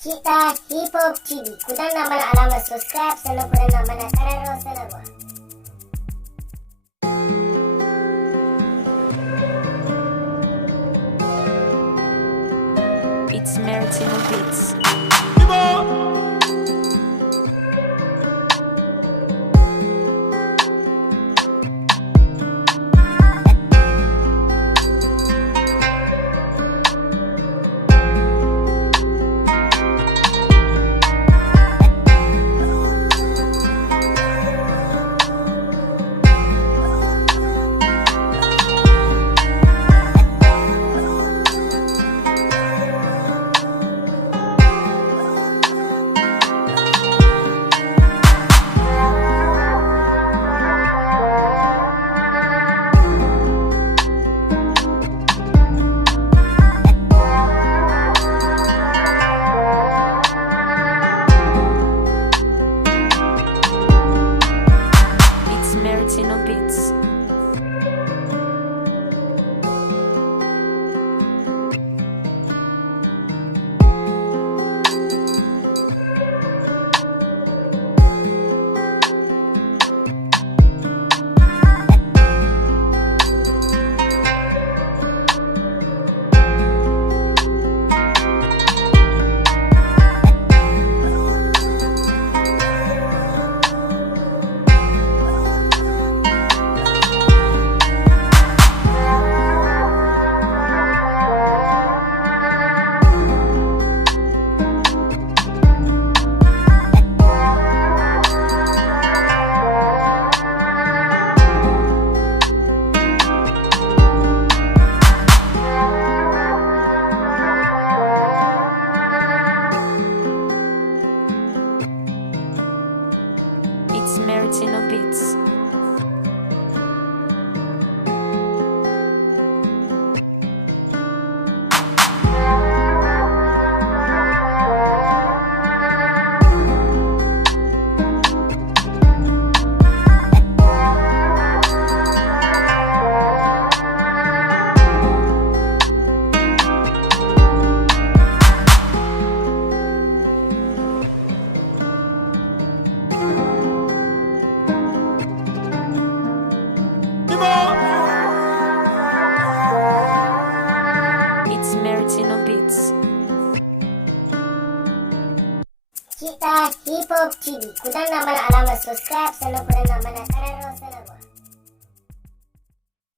Kita Hip Hop TV. Ku danna mana alamar subscribe sannan ku danna mana ƙararrawar sanarwa. It's Maritino Beats. It's Maritino Beats. It's Maritino Beats. Kita Hip Hop TV. Ku danna mana alamar subscribe sannan ku danna mana ƙararrawar sanarwa.